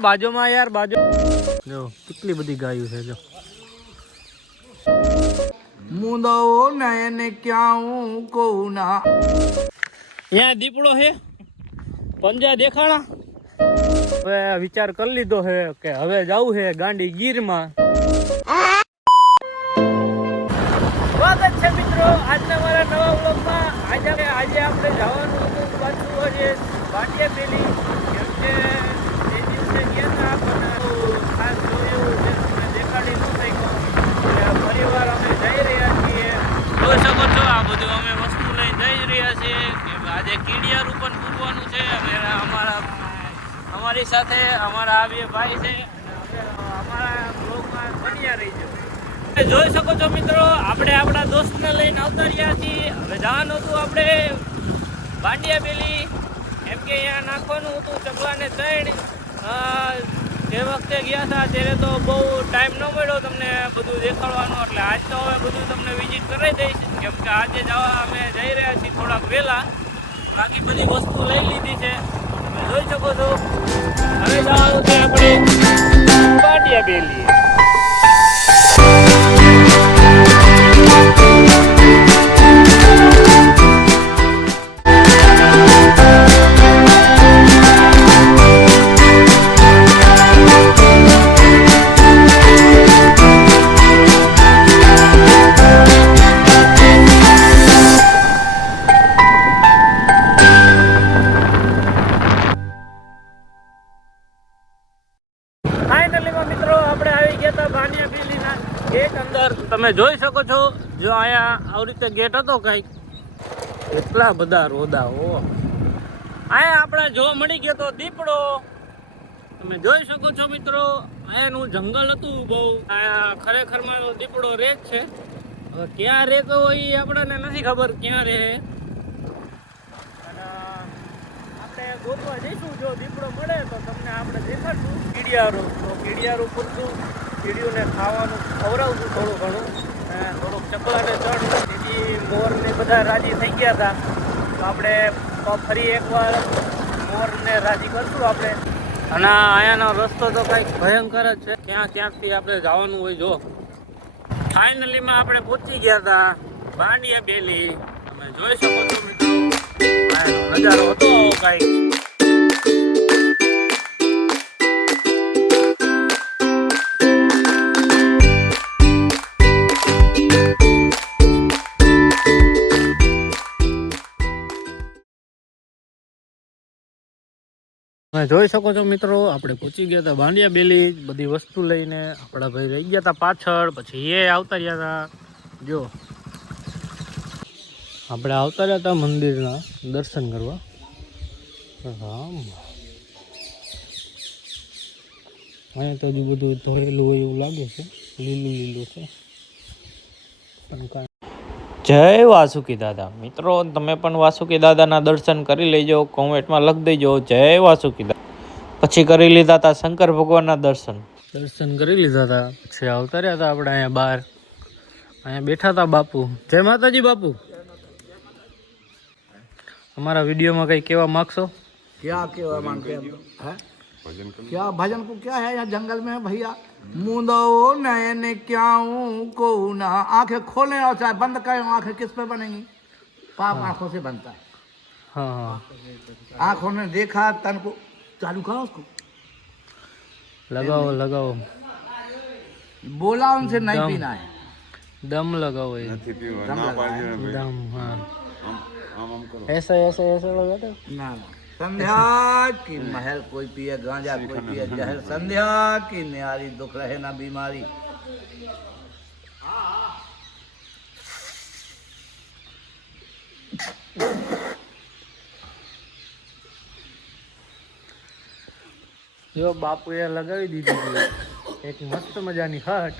બાજુમાં યાર બાજુ જો કેટલી બધી ગાયો છે જો મુંદો નયન ક્યાં કહું ના અહીંયા દીપડો છે પંજા દેખાણા હવે વિચાર કરી લીધો છે કે હવે જવું છે ગાંડી ગીરમાં સ્વાગત છે મિત્રો આજના મારા નવા વ્લોગમાં આજે આપણે જવાનું હતું પાછું આજે ભાટિયા પેલી કેમ કે એ દિવસે ગયા હતા પણ ખાસ જોયું છે તમે દેખાડી ન શક્યો પરિવાર અમે જઈ રહ્યા છીએ જોઈ શકો છો આ બધું અમે વસ્તુ લઈને જઈ રહ્યા છીએ કે આજે કીડિયારું પણ પૂરવાનું છે અને અમારી સાથે અમારા આ બે ભાઈ છે અમારા બ્લોગમાં બન્યા રહી છે જોઈ શકો છો મિત્રો આપણે આપણા દોસ્તને લઈને આવતા રહ્યા છીએ હવે જવાનું હતું આપણે ભાટિયા પેલી એમ કે અહીંયા નાખવાનું હતું ચકલાને ચણ જે વખતે ગયા હતા ત્યારે તો બહુ ટાઈમ ન મળ્યો તમને બધું દેખાડવાનો એટલે આજ તો હવે બધું તમને વિઝિટ કરાવી દઈશ કેમ કે આજે અમે જઈ રહ્યા છીએ થોડાક વહેલા બાકી બધી વસ્તુ લઈ લીધી છે તમે જોઈ શકો છો હવે જવાનું છે આપણે ભાટિયા પેલી તમે જોઈ શકો છો જો અહીંયા આવી રીતે ગેટ હતો કઈક એટલા બધા રોદાઓ અહીંયા આપણે જોવા મળી ગયો તો દીપડો તમે જોઈ શકો છો મિત્રો અહીંયાનું જંગલ હતું બહુ અહીંયા ખરેખરમાં દીપડો રે જ છે હવે ક્યાં રહેતો હોય એ આપણને નથી ખબર ક્યાં રહે અને આપણે ગોતવા જઈશું જો દીપડો મળે તો તમને આપણે દેખાડશું કીડિયારું તો કીડિયારું પૂરતું કીડીઓને ખાવાનું ખવડાવશું થોડું ઘણું થોડુંક ચકલાને ચણ તેથી મોરને બધા રાજી થઈ ગયા હતા તો આપણે ફરી એકવાર મોરને રાજી કરશું આપણે અને અહીંયાનો રસ્તો તો કંઈક ભયંકર જ છે ક્યાંથી આપણે જવાનું હોય જો ફાઇનલીમાં આપણે પહોંચી ગયા હતા ભાટિયા પેલી તમે જોઈ શકો છો મિત્રો અહીંયાનો નજારો હતો કંઈક તમે જોઈ શકો છો મિત્રો આપણે પહોંચી ગયા હતા ભાટિયા પેલી બધી વસ્તુ લઈને આપણા ભાઈ રહી ગયા હતા પાછળ પછી એ આવતા રહ્યા હતા જો આપણે આવતા રહ્યા હતા મંદિરના દર્શન કરવા રામ અહીંયા તો હજુ બધું ધરેલું હોય એવું લાગે છે લીલું છે જય વાસુકી દાદા મિત્રો તમે પણ વાસુકી દાદાના દર્શન કરી લેજો કોમેન્ટમાં લખી દેજો જય વાસુકી દાદા પછી કરી લીધા હતા શંકર ભગવાનના દર્શન કરી લીધા હતા પછી આવતા રહ્યા હતા આપણે અહીંયા બહાર અહીંયા બેઠા હતા બાપુ જય માતાજી બાપુ हमारा वीडियो में कहीं केवा मांगसो क्या केवा मांगते हैं क्या भजन को क्या है यहाँ जंगल में भैया मुंदो नयन क्याऊं को ना आंखें खोले और चाहे बंद करें आंखें किस पे बनेंगी पाप आंखों से बनता है हाँ आंखों ने देखा तन को चालू करो उसको लगाओ बोला उनसे नहीं पीना है दम लगाओ दम हाँ ऐसा लगा दो ना संध्या की महल कोई पिए गांजा कोई पिए जहर संध्या की न्यारी दुख रहे ना बीमारी જો બાપુએ લગાવી દીધી એક મસ્ત મજાની હટ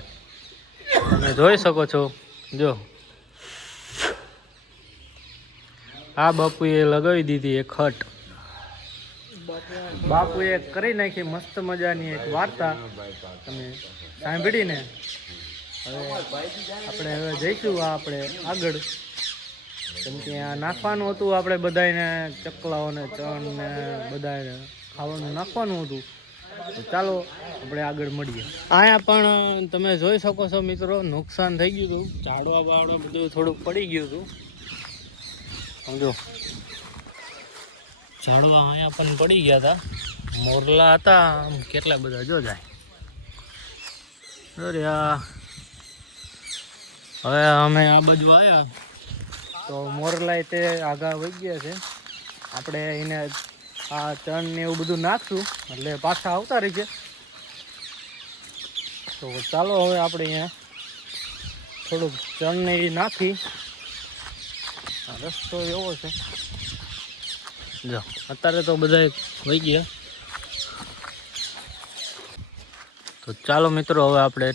તમે જોઈ શકો છો જો આ બાપુએ લગાવી દીધી એક હટ બાપુએ કરી નાખી મસ્ત મજાની એક વાર્તા તમે સાંભળીને હવે આપણે જઈશું આપણે આગળ કેમ કે આ નાખવાનું હતું આપણે બધાને ચકલાઓને ચણ ને બધાને ખાવાનું નાખવાનું હતું તો ચાલો આપણે આગળ મળીએ. અહીંયા પણ તમે જોઈ શકો છો મિત્રો, નુકસાન થઈ ગયું હતું. ઝાડવા બાવડા બધું થોડુંક પડી ગયું હતું. સમજો ઝાડવા અહીંયા પણ પડી ગયા હતા. મોરલા હતા આમ કેટલા બધા જો જાય. અરે હવે અમે આ બાજુ આવ્યા તો મોરલાય તે આગા વહી ગયા છે. આપણે એને આ ચણ ને એવું બધું નાખશું એટલે પાછા આવતા રહી છે. તો ચાલો હવે આપણે અહીંયા થોડુંક ચણ ને એ નાખી. આ રસ્તો એવો છે જો અત્યારે તો બધા વહી ગયા. તો ચાલો મિત્રો હવે આપણે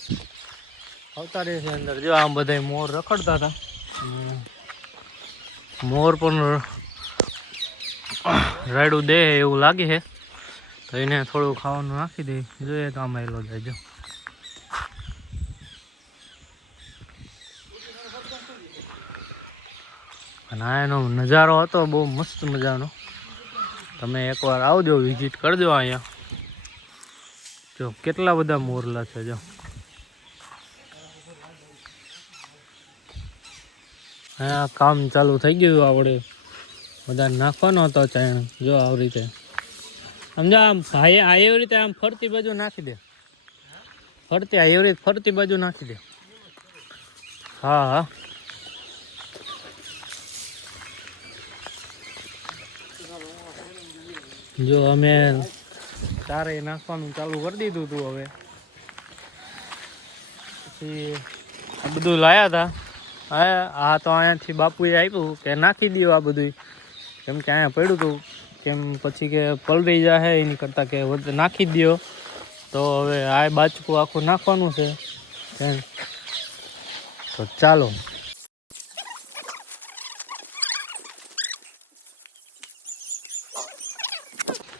આવતા રહીએ છીએ અંદર. જો આમ બધા મોર રખડતા હતા. મોર પણ રાયડું દે એવું લાગે છે તો એને થોડું ખાવાનું નાખી દઈએ. જોઈએ તો આમાં એલો જાય. જો અને આ એનો નજારો હતો બહુ મસ્ત મજાનો. તમે એકવાર આવજો, વિઝિટ કરજો અહીંયા. જો કેટલા બધા મોરલા છે. જો હા કામ ચાલુ થઈ ગયું. આપણે બધા નાખવાનો હતો ચાણ. જો આવી રીતે સમજા આમ એવી રીતે આમ ફરતી બાજુ નાખી દે. ફરતી એવી રીતે ફરતી બાજુ નાખી દે. હા હા જો અમે ચારે નાખવાનું ચાલુ કરી દીધું હતું. હવે પછી આ બધું લાયા હતા. હા તો અહીંયાથી બાપુએ આપ્યું કે નાખી દો આ બધું, કેમ કે અહીંયા પડ્યું હતું. કેમ પછી કે પલળી જાય એની કરતાં કે નાખી દો. તો હવે આ બાચકું આખું નાખવાનું છે. તો ચાલો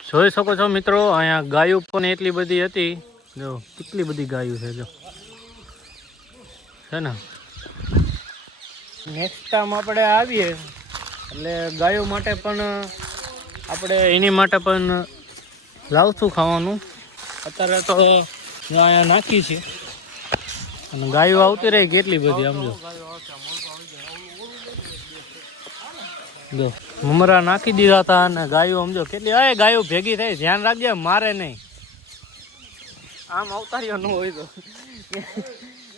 જોઈ શકો છો મિત્રો, અહીંયા ગાયો પણ એટલી બધી હતી. જો કેટલી બધી ગાયો છે. જો છે ને નેક્સ્ટ ટાઈમ આપણે આવીએ એટલે ગાયો માટે પણ આપણે એની માટે પણ લાવશું ખાવાનું. અત્યારે તો અહીંયા નાખી છે અને ગાયો આવતી રહી કેટલી બધી. આમ જો મમરા નાખી દીધા હતા અને ગાયો સમજો કેટલી. અરે ગાયો ભેગી થઈ, ધ્યાન રાખજે મારે નહીં. આમ અવતાર્યો ન હોય તો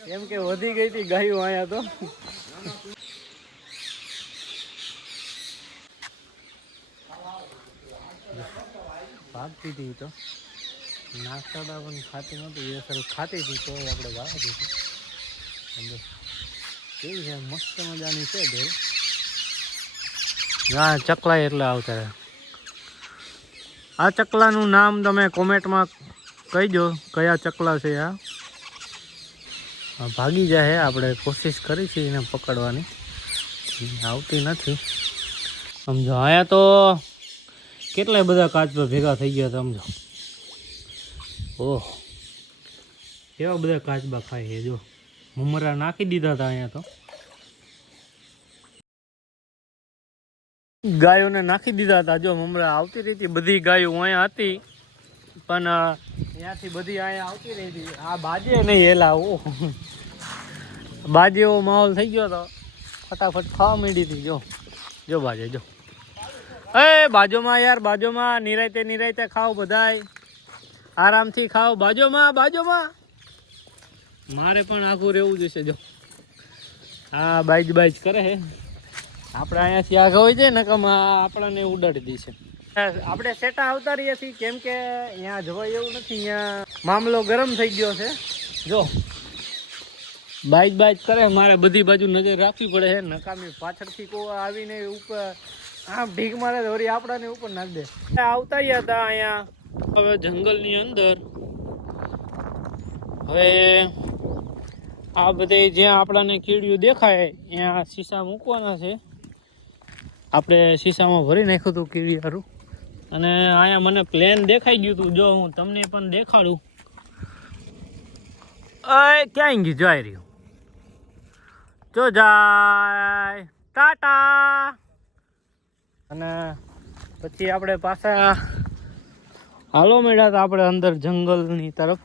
કેમ કે વધી ગઈ હતી ગાયો અહીંયા તો. ભાગતી હતી તો નાસ્તા પણ ખાતી નહોતી. એ સર ખાતી હતી તો આપણે ગાવા દીધી. કેવી છે મસ્ત મજાની છે ભેળ. હા ચકલા એટલે આવતા રહે. આ ચકલાનું નામ તમે કોમેન્ટમાં કહી દો કયા ચકલા છે. આ ભાગી જાય. આપણે કોશિશ કરી છે એને પકડવાની, આવતી નથી. સમજો અહીંયા તો કેટલાય બધા કાચબા ભેગા થઈ ગયા હતા. સમજો ઓહ કેવા બધા કાચબા ખાય છે. જો મમરા નાખી દીધા હતા અહીંયા તો. ગાયોને નાખી દીધા હતા. જો મમરા આવતી રહી હતી. બધી ગાયો અહીંયા હતી પણ ત્યાંથી બધી અહીંયા આવતી રહી હતી. આ બાજે નહીં હેલા. ઓ બાજે એવો માહોલ થઈ ગયો હતો. ફટાફટ ખાવા માંડી હતી. જો જો બાજે જો. એ બાજુમાં યાર, બાજુમાં નિરાયતે નિરાયતે ખાઓ બધાય, આરામથી ખાઓ. બાજુમાં બાજુમાં મારે પણ આખું રહેવું જોઈશે. જો હા બાઈજ બાઈજ કરે છે. આપણે અહીંયાથી આગળ હોય જાય ને કમાં આપણને ઉડાડી દે છે. આપણે સેટા આવતા રહીએ છીએ કેમ કે અહીંયા જવાય એવું નથી. અહીંયા મામલો ગરમ થઈ ગયો છે. જો બાઈજ બાઈજ કરે. મારે બધી બાજુ નજર રાખવી પડે છે. નકામી પાછળથી કોઈ આવીને ઉપર આમ ભીખ મારે વળી આપણાને ઉપર નાખ દે. આવતા રહ્યા હતા અહીંયા હવે જંગલની અંદર. હવે આ બધે જ્યાં આપણાને કીડીયું દેખાય ત્યાં શીશા મૂકવાના છે. આપણે શીશામાં ભરી નાખ્યું હતું કીડીયારું. અને અહીંયા મને પ્લેન દેખાઈ ગયું હતું. જો હું તમને પણ દેખાડું. ક્યાં ગયું જાય રહ્યું. જો જાય ટાટા. અને પછી આપણે પાછા હાલો મેળા તો આપણે અંદર જંગલની તરફ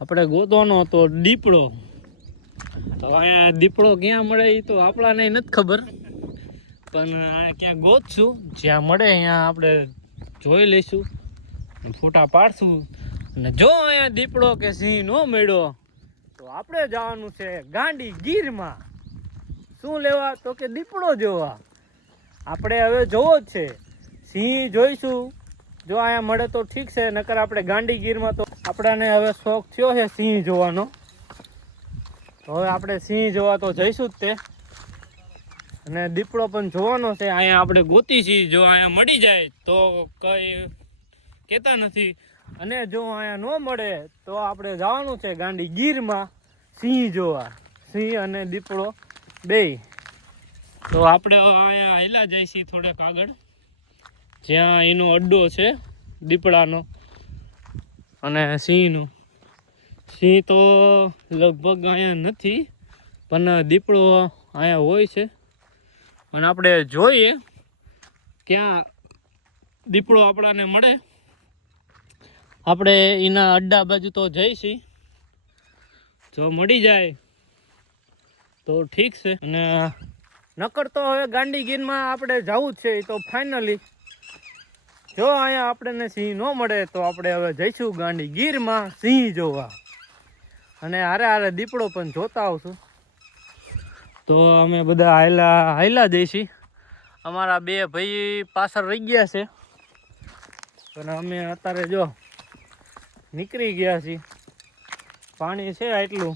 આપણે ગોતવાનો હતો દીપડો. તો અહીંયા દીપડો ક્યાં મળે એ તો આપણાને નથી ખબર, પણ અહીંયા ક્યાં ગોતશું, જ્યાં મળે અહીંયા આપણે જોઈ લઈશું, ફોટા પાડશું. અને જો અહીંયા દીપડો કે સિંહ ન મળ્યો તો આપણે જવાનું છે ગાંડી ગીરમાં. શું લેવા? તો કે દીપડો જોવા. આપણે હવે જોવો જ છે. સિંહ જોઈશું, જો અહીંયા મળે તો ઠીક છે, નકર આપણે ગાંડી ગીરમાં તો આપણાને હવે શોખ થયો છે સિંહ જોવાનો. તો હવે આપણે સિંહ જોવા તો જઈશું જ તે, અને દીપડો પણ જોવાનો છે. અહીંયા આપણે ગોતી છીએ, જો અહીંયા મળી જાય તો કંઈ કહેતા નથી, અને જો અહીંયા ન મળે તો આપણે જવાનું છે ગાંડી ગીરમાં સિંહ જોવા, સિંહ અને દીપડો બેય. તો આપણે અહીંયા હેલા જઈએ છીએ થોડેક આગળ, જ્યાં એનો અડ્ડો છે દીપડાનો અને સિંહનો. સિંહ તો લગભગ અહીંયા નથી, પણ દીપડો અહીંયા હોય છે. અને આપણે જોઈએ ક્યાં દીપડો આપણાને મળે. આપણે એના અડ્ડા બાજુ તો જઈશી, જો મળી જાય તો ઠીક છે, અને નકર તો હવે ગાંડી ગીરમાં આપણે જવું જ છે એ તો ફાઇનલી. જો અહીંયા આપણને સિંહ ન મળે તો આપણે હવે જઈશું ગાંડી ગીરમાં સિંહ જોવા, અને હારે હારે દીપડો પણ જોતા આવશું. તો અમે બધા હાયલા જઈશી. અમારા બે ભાઈ પાછળ રહી ગયા છે, પણ અમે અત્યારે જો નીકળી ગયા છીએ. પાણી છે એટલું,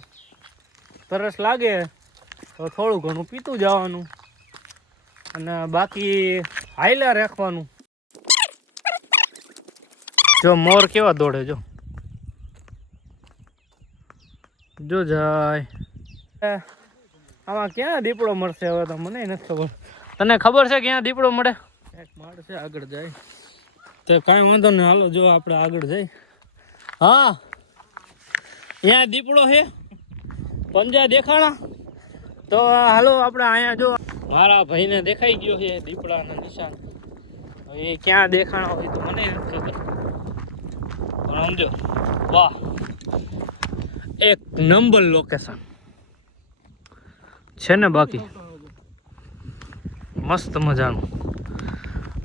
તરસ લાગે તો થોડું ઘણું પીતું જવાનું, અને બાકી હાયલા રાખવાનું. જો મોર કેવા દોડે, જો જાય. આમાં ક્યાં દીપડો મળશે હવે તો મને નથી ખબર. તને ખબર છે ક્યાં દીપડો મળે? એક માળ છે આગળ જાય તો કાંઈ વાંધો નહીં, હાલો જો આપણે આગળ જઈ. હા, અહીંયા દીપડો છે, પંજા દેખાણા. તો હાલો આપણે અહીંયા જો મારા ભાઈને દેખાઈ ગયો છે દીપડાના નિશાન. એ ક્યાં દેખાણા હોય તો મને નથી ખબર, પણ સમજો વાહ, એક નંબર લોકેશન છે ને. બાકી મસ્ત મજાનું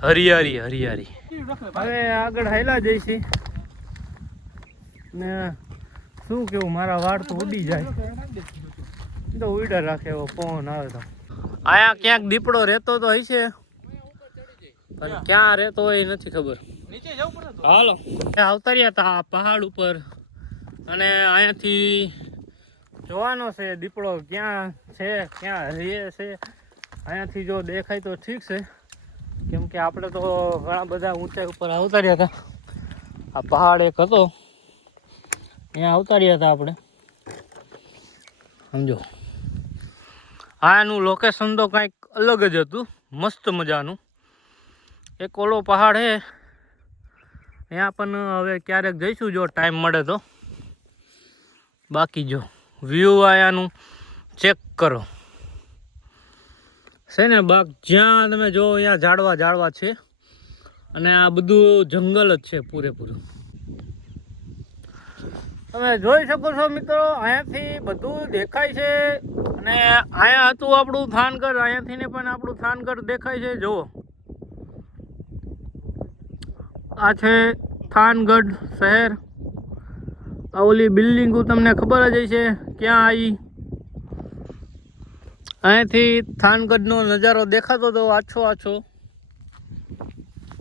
હરિયાળી. હવે આગળ હાયલા જઈશી ને શું કેવું, મારા વાળ તો ઉડી જાય, તો ઉડા રાખે એવો પવન આવે તો. અહીંયા ક્યાંક દીપડો રહેતો તો હશે, પણ ક્યાં રહેતો હોય નથી ખબર. હાલો આવતા રહ્યા હતા પહાડ ઉપર, અને અહીંયાથી જોવાનો છે દીપડો ક્યાં છે, ક્યાં રહે છે. અહીંયાથી જો દેખાય તો ઠીક છે, કેમ કે આપણે તો ઘણા બધા ઊંચાઈ ઉપર આવતા રહ્યા હતા. આ પહાડ એક હતો, અહીંયા આવતા રહ્યા હતા આપણે, સમજો. આનું લોકેશન તો કાંઈક અલગ જ હતું, મસ્ત મજાનું. એક ઓલો પહાડ છે, ત્યાં પણ હવે ક્યારેક જઈશું જો ટાઈમ મળે તો. બાકી જો વ્યૂ આયાનું ચેક કરો છે ને બાગ, જ્યાં તમે જો અહીંયા ઝાડવા છે, અને આ બધું જંગલ જ છે પૂરેપૂરું. તમે જોઈ શકો છો મિત્રો, અહીંયાથી બધું દેખાય છે. અને અહીંયા હતું આપણું થાનગઢ, અહીંયાથી ને પણ આપણું થાનગઢ દેખાય છે. જુઓ, આ છે થાનગઢ શહેર. આ ઓલી બિલ્ડિંગો તમને ખબર જ હશે ક્યાં આવી. અહીંયાથી થાનગઢનો નજારો દેખાતો હતો આછો,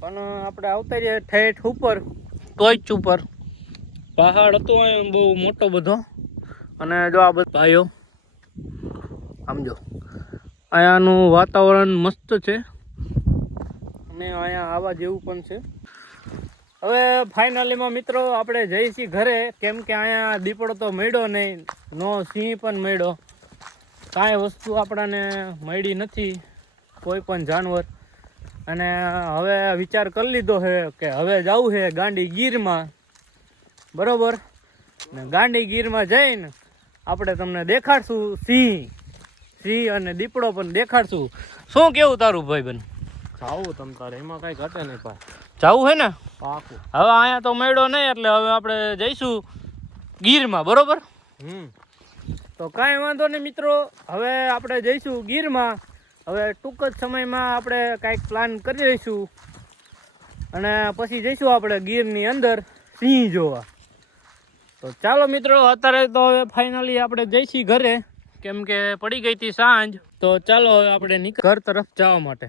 પણ આપણે આવતા રહીએ ઠેઠ ઉપર, ટોચ ઉપર. પહાડ હતો અહીંયા બહુ મોટો બધો, અને જો આ બધા ભાઈઓ સમજો, અહીંયાનું વાતાવરણ મસ્ત છે, અને અહીંયા આવવા જેવું પણ છે. હવે ફાઇનલીમાં મિત્રો આપણે જઈએ છીએ ઘરે, કેમ કે અહીંયા દીપડો તો મળ્યો નહીં, નો સિંહ પણ મળ્યો, કાંઈ વસ્તુ આપણને મળી નથી, કોઈ પણ જાનવર. અને હવે વિચાર કરી લીધો છે કે હવે જવું છે ગાંડી ગીરમાં, બરોબર ને. ગાંડી ગીરમાં જઈને આપણે તમને દેખાડશું સિંહ અને દીપડો પણ દેખાડશું. શું કેવું તારું ભાઈ બન? જાવું તમ તારે, એમાં કઈ ઘટે નહીં ભાઈ. જવું છે ને? પાકું. હવે અહીંયા તો મેળો નહીં એટલે હવે આપણે જઈશું ગીરમાં, બરોબર? તો કાંઈ વાંધો નહીં મિત્રો, હવે આપણે જઈશું ગીરમાં. હવે ટૂંક જ સમયમાં આપણે કાંઈક પ્લાન કરી દઈશું અને પછી જઈશું આપણે ગીરની અંદર સિંહ જોવા. તો ચાલો મિત્રો, અત્યારે તો હવે ફાઇનલી આપણે જઈશું ઘરે, કેમ કે પડી ગઈ હતી સાંજ. તો ચાલો હવે આપણે ઘર તરફ જવા માટે.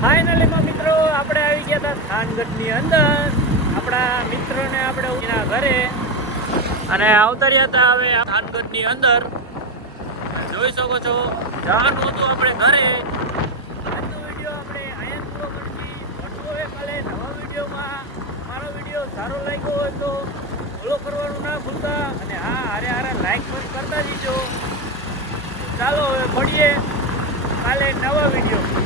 ફાઇનલીમાં મિત્રો આપણે આવી ગયા હતા થાનગઢની અંદર, આપણા મિત્રોને આપણે એના ઘરે, અને આવતા રહ્યા હતા હવે થાનગઢની અંદર. જોઈ શકો છો જવાનું હતું આપણે ઘરે. આજનો વિડીયો આપણે અહીંયા પૂરો કરશું. મળશું હવે કાલે નવા વિડીયોમાં. મારો વિડીયો સારો લાગ્યો હોય તો ફોલો કરવાનું ના ભૂલતા, અને હા હારે લાઈક પણ કરતા જજો. ચાલો હવે મળીએ કાલે નવા વિડીયો.